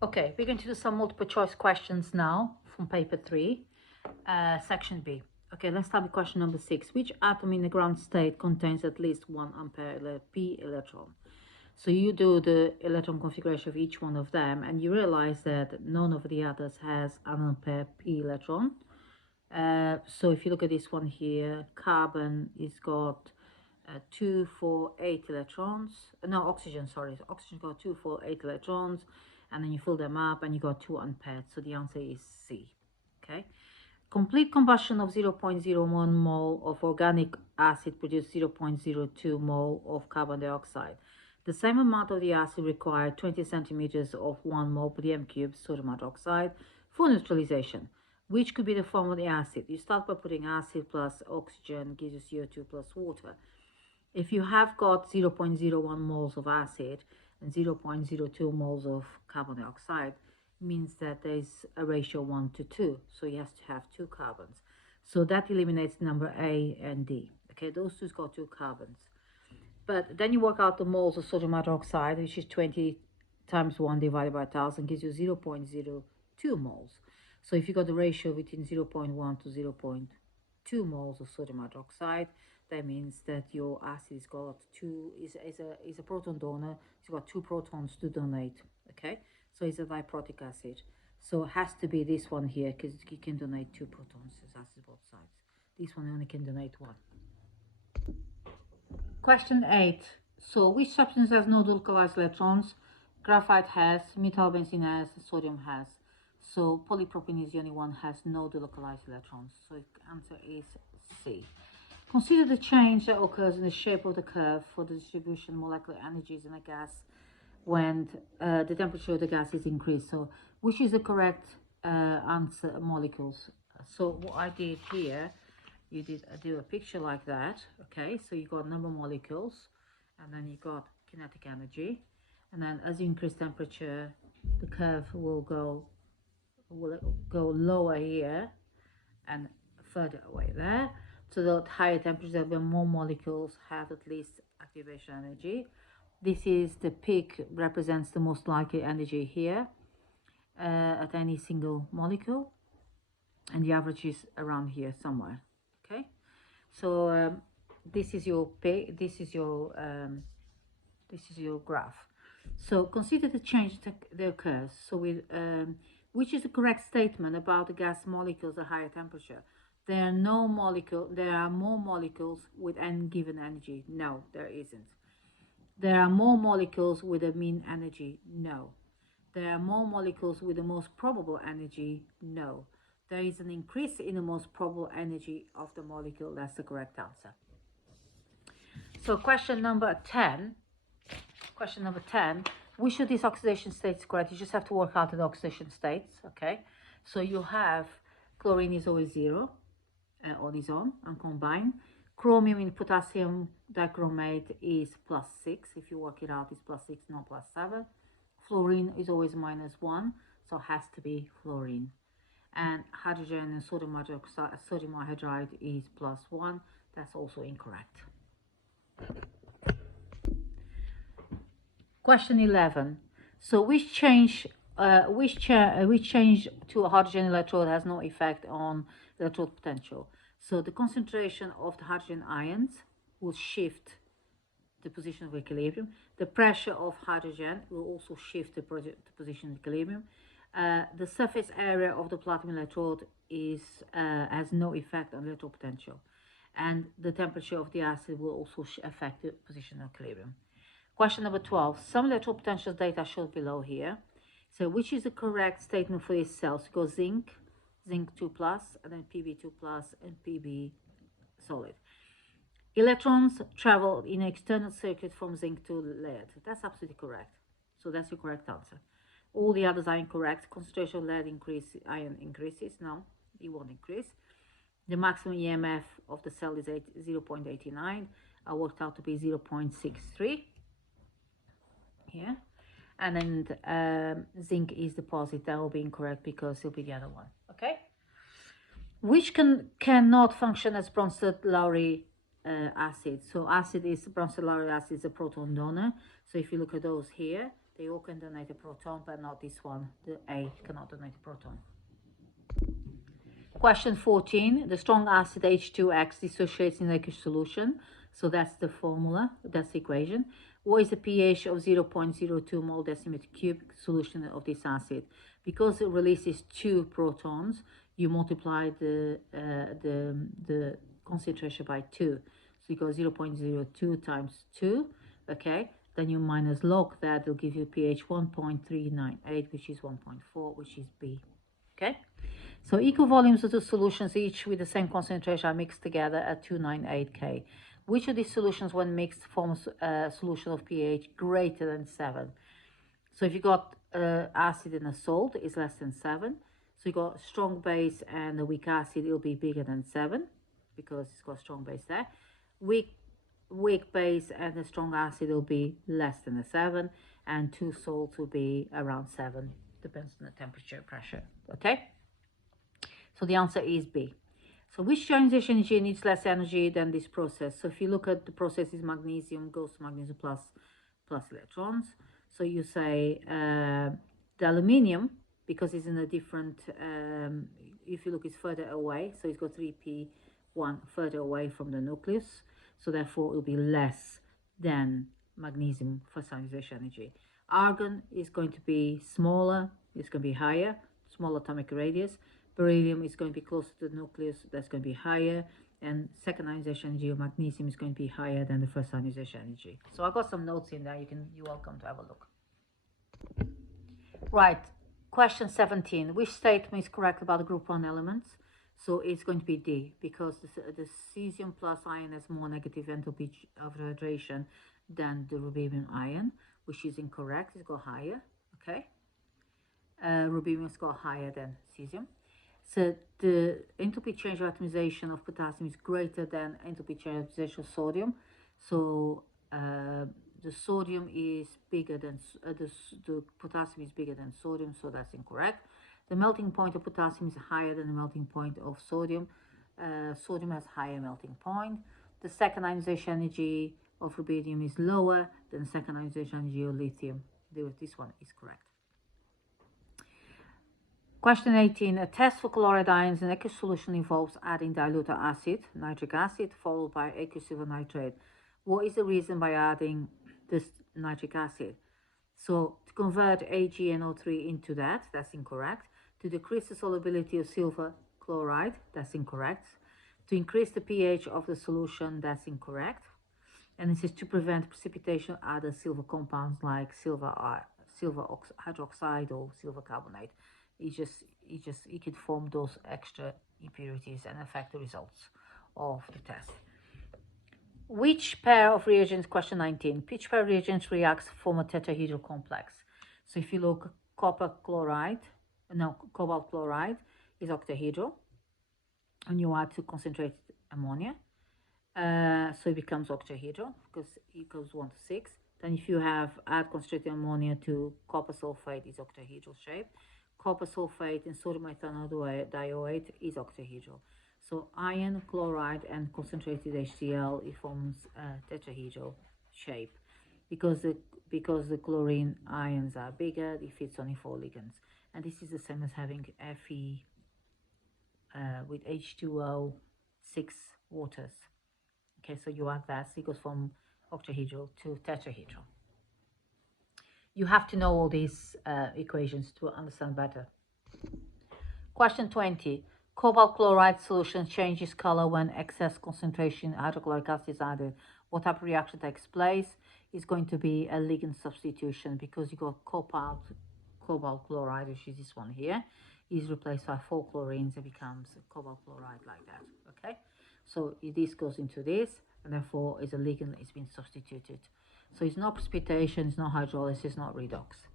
Okay, we're going to do some multiple choice questions now from paper 3, section B. Okay, let's start with question number 6. Which atom in the ground state contains at least 1 ampere p electron? So you do the electron configuration of each one of them, and you realize that none of the others has an ampere p electron. So if you look at this one here, carbon is got 2, 4, 8 electrons. No, oxygen, sorry. Oxygen got 2, 4, 8 electrons, and then you fill them up and you got 2 unpaired. So the answer is C. Okay. Complete combustion of 0.01 mole of organic acid produces 0.02 mole of carbon dioxide. The same amount of the acid required 20 centimeters of 1 mole per dm cubed sodium hydroxide for neutralization. Which could be the form of the acid? You start by putting acid plus oxygen gives you CO2 plus water. If you have got 0.01 moles of acid and 0.02 moles of carbon dioxide, means that there's a ratio 1 to 2. So you have to have 2 carbons. So that eliminates number A and D. Okay, those two's got 2 carbons. But then you work out the moles of sodium hydroxide, which is 20 times 1 divided by 1000, gives you 0.02 moles. So if you got the ratio between 0.1 to 0.2 moles of sodium hydroxide, that means that your acid has got is a proton donor. It's got 2 protons to donate. Okay, so it's a diprotic acid. So it has to be this one here because it can donate 2 protons. It's acid both sides. This one only can donate 1. Question 8. So which substance has no localized electrons? Graphite has, methyl benzene has, sodium has. So polypropylene is the only one has no delocalized electrons. So the answer is C. Consider the change that occurs in the shape of the curve for the distribution of molecular energies in a gas when the temperature of the gas is increased. So which is the correct answer? Molecules. So what I did here, you do a picture like that. Okay, so you got number of molecules, and then you got kinetic energy, and then as you increase temperature, the curve will go lower here and further away there. So the higher temperatures, there'll be more molecules have at least activation energy. This is the peak, represents the most likely energy here at any single molecule, and the average is around here somewhere. Okay, so this is your this is your graph. So consider the change that occurs. So with which is the correct statement about the gas molecules at higher temperature? There are more molecules with n given energy. No, there isn't. There are more molecules with a mean energy. No. There are more molecules with the most probable energy. No. There is an increase in the most probable energy of the molecule. That's the correct answer. So question number 10. Question number 10. Which of these oxidation states is correct? You just have to work out the oxidation states. Okay. So you have chlorine is always 0 on its own and combine. Chromium in potassium dichromate is +6. If you work it out, it's +6, not +7. Fluorine is always -1, so it has to be fluorine. And hydrogen and sodium hydride is +1. That's also incorrect. Question 11. So which change to a hydrogen electrode has no effect on electrode potential? So the concentration of the hydrogen ions will shift the position of equilibrium. The pressure of hydrogen will also shift the position of equilibrium. The surface area of the platinum electrode has no effect on electrode potential, and the temperature of the acid will also affect the position of equilibrium. Question number 12. Some electrode potential data shown below here. So which is the correct statement for this cell? So go zinc 2 plus, and then Pb2 plus, and Pb solid. Electrons travel in an external circuit from zinc to lead. That's absolutely correct. So that's the correct answer. All the others are incorrect. Concentration of lead ion increases. No, it won't increase. The maximum EMF of the cell is 0.89. I worked out to be 0.63 here. And then zinc is the positive. That will be incorrect because it'll be the other one. Okay. Which cannot function as Bronsted-Lowry acid. So Bronsted-Lowry acid is a proton donor. So if you look at those here, They all can donate a proton, but not this one. The A cannot donate a proton. Question 14. The strong acid H2X dissociates in aqueous solution. So that's the formula, that's the equation. What is the pH of 0.02 mole decimeter cube solution of this acid? Because it releases 2 protons, you multiply the concentration by 2. So you go 0.02 times 2, okay? Then you minus log that, will give you pH 1.398, which is 1.4, which is B, okay? So equal volumes of the solutions, each with the same concentration, are mixed together at 298 K. Which of these solutions, when mixed, forms a solution of pH greater than 7? So if you got acid and a salt, it's less than 7. So you got strong base and a weak acid, it'll be bigger than 7 because it's got strong base there. Weak base and a strong acid will be less than a 7, and 2 salts will be around 7. Depends on the temperature, pressure. Okay. So the answer is B. So which ionization energy needs less energy than this process? So if you look at the process, is magnesium goes to magnesium plus electrons. So you say the aluminium, because it's in a different, if you look, it's further away. So it's got 3p1 further away from the nucleus. So therefore it will be less than magnesium for ionization energy. Argon is going to be smaller, it's going to be higher, small atomic radius. Beryllium is going to be closer to the nucleus, that's going to be higher, and second ionization energy of magnesium is going to be higher than the first ionization energy. So I got some notes in there, you're welcome to have a look. Right, question 17. Which statement is correct about the group 1 elements? So it's going to be D, because the cesium plus ion has more negative enthalpy of hydration than the rubidium ion, which is incorrect. It's got higher, okay? Rubidium's got higher than cesium. So the enthalpy change of atomization of potassium is greater than enthalpy change of atomization of sodium. So the sodium is bigger than, the potassium is bigger than sodium, so that's incorrect. The melting point of potassium is higher than the melting point of sodium. Sodium has higher melting point. The second ionization energy of rubidium is lower than the second ionization energy of lithium. This one is correct. Question 18. A test for chloride ions in aqueous solution involves adding dilute acid, nitric acid, followed by aqueous silver nitrate. What is the reason by adding this nitric acid? So to convert AgNO3 into that's incorrect. To decrease the solubility of silver chloride, that's incorrect. To increase the pH of the solution, that's incorrect. And this is to prevent precipitation of other silver compounds like silver hydroxide or silver carbonate. It could form those extra impurities and affect the results of the test. Which pair of reagents, question 19, which pair of reagents reacts to form a tetrahedral complex? So if you look, cobalt chloride is octahedral, and you add to concentrated ammonia, so it becomes octahedral because it equals 1 to 6. Then if you add concentrated ammonia to copper sulfate, is octahedral shape. Copper sulfate and sodium ethanol is octahedral. So iron, chloride, and concentrated HCl, it forms a tetrahedral shape. Because the chlorine ions are bigger, it fits only 4 ligands. And this is the same as having Fe with H2O, 6 waters. Okay, so you add that, so it goes from octahedral to tetrahedral. You have to know all these equations to understand better. Question 20. Cobalt chloride solution changes color when excess concentration hydrochloric acid is added. What type of reaction takes place? Is going to be a ligand substitution, because you got cobalt chloride, which is this one here, is replaced by 4 chlorines and becomes cobalt chloride like that. Okay, so this goes into this, and therefore is a ligand, it's been substituted. So it's not precipitation, it's not hydrolysis, not redox.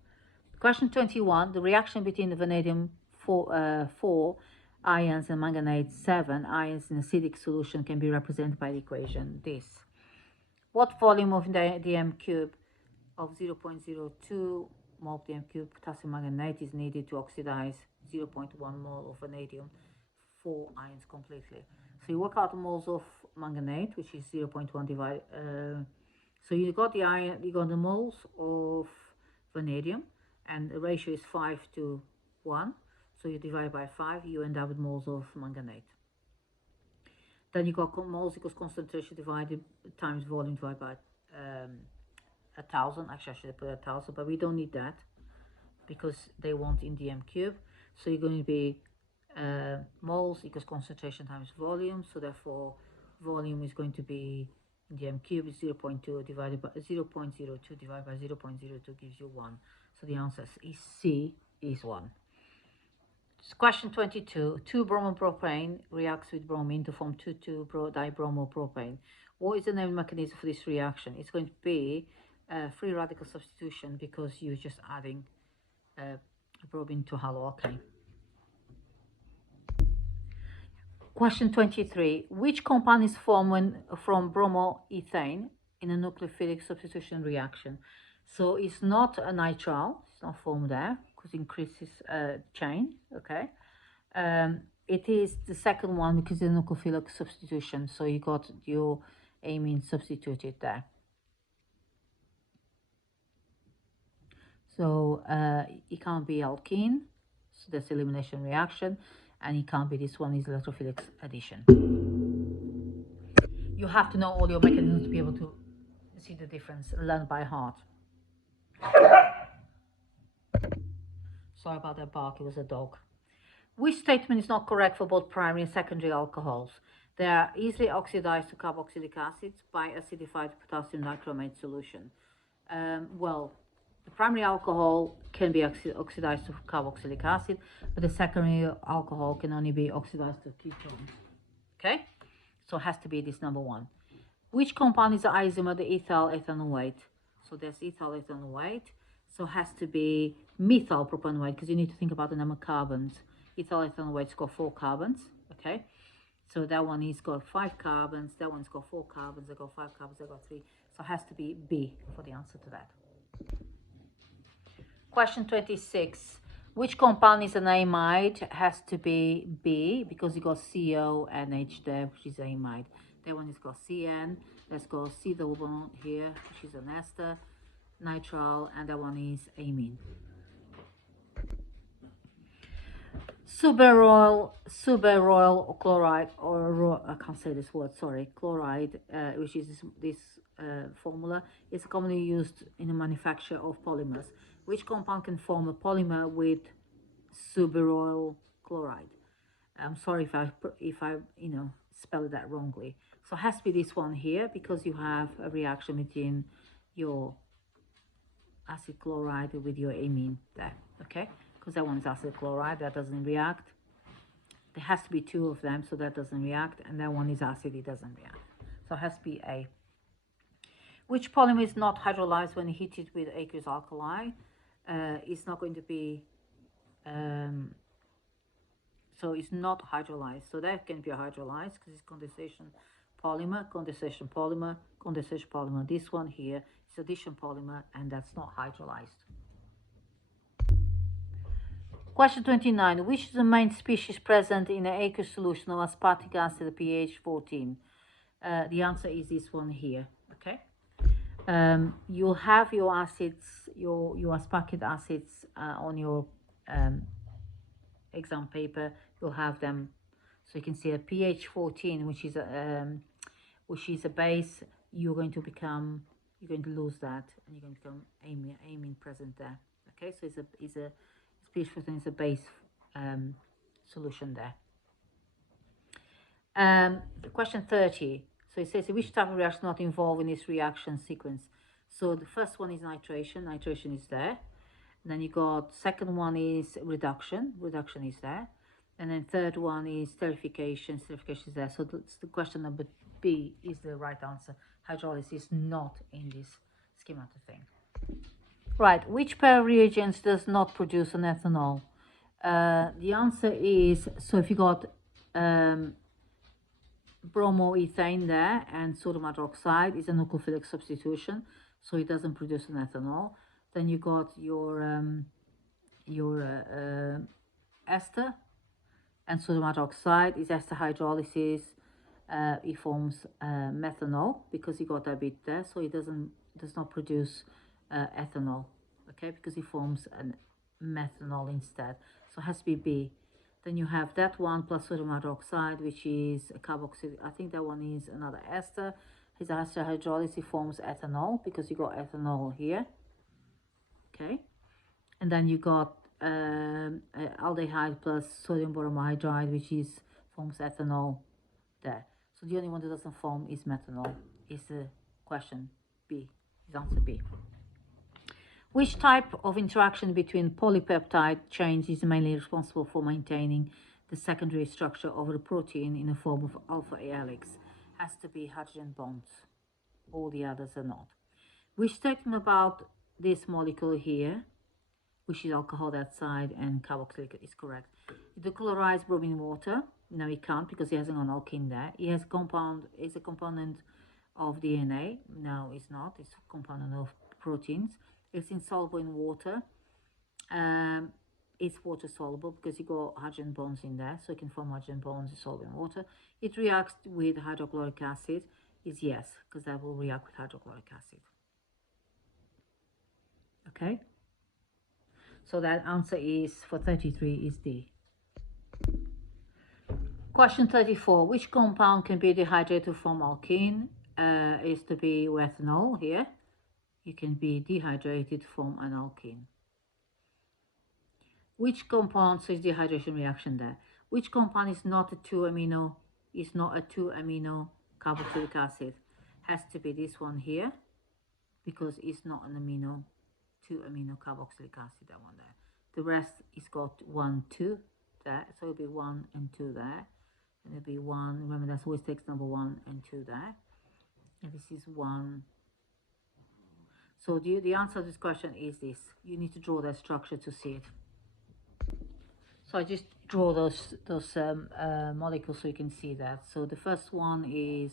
Question 21. The reaction between the vanadium 4 ions and manganate 7 ions in acidic solution can be represented by the equation this. What volume of dm cube of 0.02 mole dm cube potassium manganate is needed to oxidize 0.1 mole of vanadium 4 ions completely? So you work out the moles of manganate, which is 0.1 divided. So you got the ion, you got the moles of vanadium, and the ratio is 5 to 1. So you divide by 5, you end up with moles of manganate. Then you got moles equals concentration divided times volume divided by 1,000. Actually, I should have put 1,000, but we don't need that because they want in dm cube. So you're going to be moles equals concentration times volume. So therefore, volume is going to be in dm cube is 0.2 divided by 0.02 divided by 0.02 gives you 1. So the answer is C is 1. Question 22. 2-bromopropane reacts with bromine to form 2,2-dibromopropane. What is the name mechanism for this reaction? It's going to be free radical substitution because you're just adding bromine to haloalkane. Question 23. Which compound is formed from bromoethane in a nucleophilic substitution reaction? So it's not a nitrile, it's not formed there because it increases chain, okay? It is the second one because it's a nucleophilic substitution, so you got your amine substituted there. So it can't be alkene, so that's elimination reaction, and it can't be this one is electrophilic addition. You have to know all your mechanisms to be able to see the difference, learn by heart. Sorry about that bark, it was a dog. Which statement is not correct for both primary and secondary alcohols? They are easily oxidized to carboxylic acids by acidified potassium dichromate solution. Well, the primary alcohol can be oxidized to carboxylic acid, but the secondary alcohol can only be oxidized to ketones. Okay? So it has to be this number 1. Which compound is the isomer of the ethyl ethanoate? So there's ethyl ethanoate. So it has to be methyl propanoate because you need to think about the number of carbons. Ethyl ethanoate's got 4 carbons. Okay? So that one is got 5 carbons. That one's got 4 carbons. They got 5 carbons. They got 3. So it has to be B for the answer to that. Question 26. Which compound is an amide? Has to be B because you got CO and H there, which is amide. That one is got CN. Let's go C double bond here, which is an ester, nitrile, and that one is amine. Suberyl chloride, or I can't say this word, sorry, chloride, which is this formula, is commonly used in the manufacture of polymers. Which compound can form a polymer with suberyl chloride? I'm sorry if I spell that wrongly. So it has to be this one here because you have a reaction between your acid chloride with your amine there, okay? Because that one is acid chloride, that doesn't react. There has to be 2 of them, so that doesn't react, and that one is acid, it doesn't react. So it has to be A. Which polymer is not hydrolyzed when heated with aqueous alkali? It's not going to be, so it's not hydrolyzed. So that can be hydrolyzed because it's condensation polymer, condensation polymer, condensation polymer. This one here is addition polymer, and that's not hydrolyzed. Question 29. Which is the main species present in an aqueous solution of aspartic acid at pH 14? The answer is this one here, okay? You'll have your acids, your aspartic acids on your exam paper. You'll have them, so you can see at pH 14, which is a base. You're going to lose that, and you're going to become amine present there. Okay, so it's a pH 14 is a base solution there. Question 30. So it says which type of reaction is not involved in this reaction sequence. So the first one is nitration. Nitration is there. And then you got second one is reduction. Reduction is there. And then third one is esterification. Esterification is there. So the question number B is the right answer. Hydrolysis is not in this schematic thing. Right. Which pair of reagents does not produce an ethanol? The answer is, so if you got bromoethane there and sodium hydroxide is a nucleophilic substitution, so it doesn't produce an ethanol. Then you got your ester and sodium hydroxide is ester hydrolysis. It forms methanol because you got a bit there, so it does not produce ethanol. okay, because it forms a methanol instead. So it has to be B. Then you have that one plus sodium hydroxide, which is a carboxylic. I think that one is another ester. His ester hydrolysis forms ethanol because you got ethanol here. Okay, and then you got aldehyde plus sodium bromhydride, which is forms ethanol there. So the only one that doesn't form is methanol. Is the question B? Is answer B. Which type of interaction between polypeptide chains is mainly responsible for maintaining the secondary structure of the protein in the form of alpha helix? Has to be hydrogen bonds. All the others are not. Which statement about this molecule here, which is alcohol that side and carboxylic, is correct? The chloride bromine water. No, it can't because it hasn't an alkene there. It has compound. It's a component of DNA. No, it's not. It's a component of proteins. It's insoluble in water. It's water soluble because you got hydrogen bonds in there, so it can form hydrogen bonds dissolved in water. It reacts with hydrochloric acid. Is yes, because that will react with hydrochloric acid. Okay. So that answer is for 33 is D. Question 34. Which compound can be dehydrated to form alkene? Is to be ethanol here. You can be dehydrated to form an alkene. Which compound, so is dehydration reaction there? Which compound is not a 2-amino, is not a 2-amino carboxylic acid? Has to be this one here, because it's not an amino, 2-amino carboxylic acid, that one there. The rest is got 1, 2 there, so it'll be 1 and 2 there. And it'll be 1, remember that's always takes number 1 and 2 there. And this is 1. So the answer to this question is this. You need to draw that structure to see it. So I just draw those molecules so you can see that. So the first one is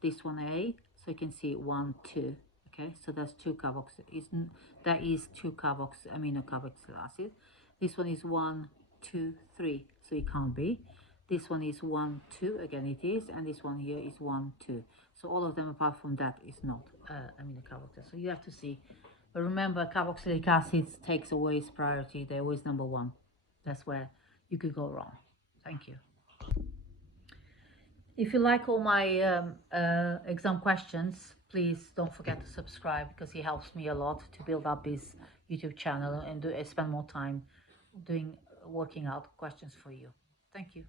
this one A, so you can see 1, 2. Okay, so that's 2 carboxyl. That is 2 amino carboxyl acid. This one is 1, 2, 3, so it can't be. This one is 1, 2, again it is, and this one here is 1, 2. So all of them apart from that is not amino carboxyl. So you have to see. But remember, carboxylic acids takes always priority. They're always number 1. That's where you could go wrong. Thank you. If you like all my exam questions, please don't forget to subscribe because it helps me a lot to build up this YouTube channel and spend more time working out questions for you. Thank you.